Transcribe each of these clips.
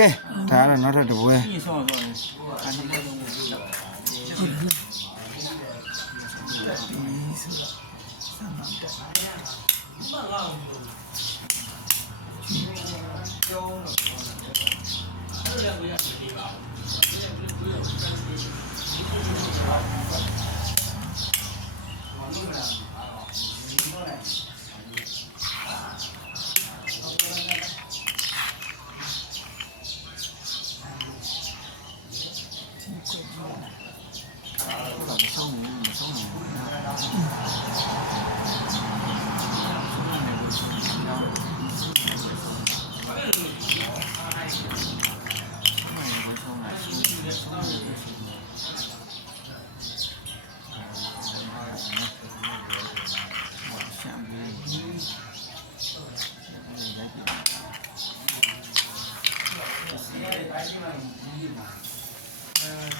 Cuatro, OK，大家来拿上这部。Huh. 嗯。Uh. Uh.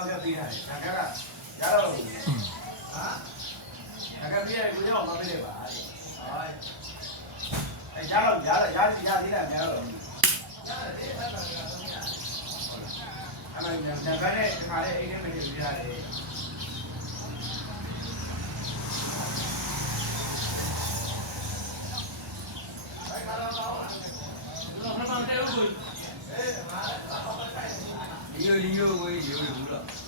ောက်ကြသေးရတယ်ဓာကကရတော့ဟုတ်ဟာဓာကပြရကိုရောက်မှာမဖြစ်ပါဘူးဟာအဲရတော့ရတော့ရရသေးတယ်များတော့ဟုတ်လားအဲ့မှာဓာကနဲ့ဒီမှာလေအိမ်ထဲမှာနေကြရတယ်这理由我也留不了。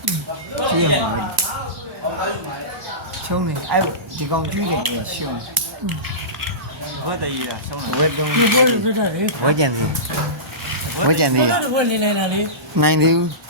်ကြီးရမှာချုံနေအဲ့ဒီကောင်ကြီးနေရှုံဘာတည်းရာချုံဝဲတုံးဘာကြံနေဘာကြံနေဘာလို့ဝဲနေလဲလားလေနိုင်သေးဘူး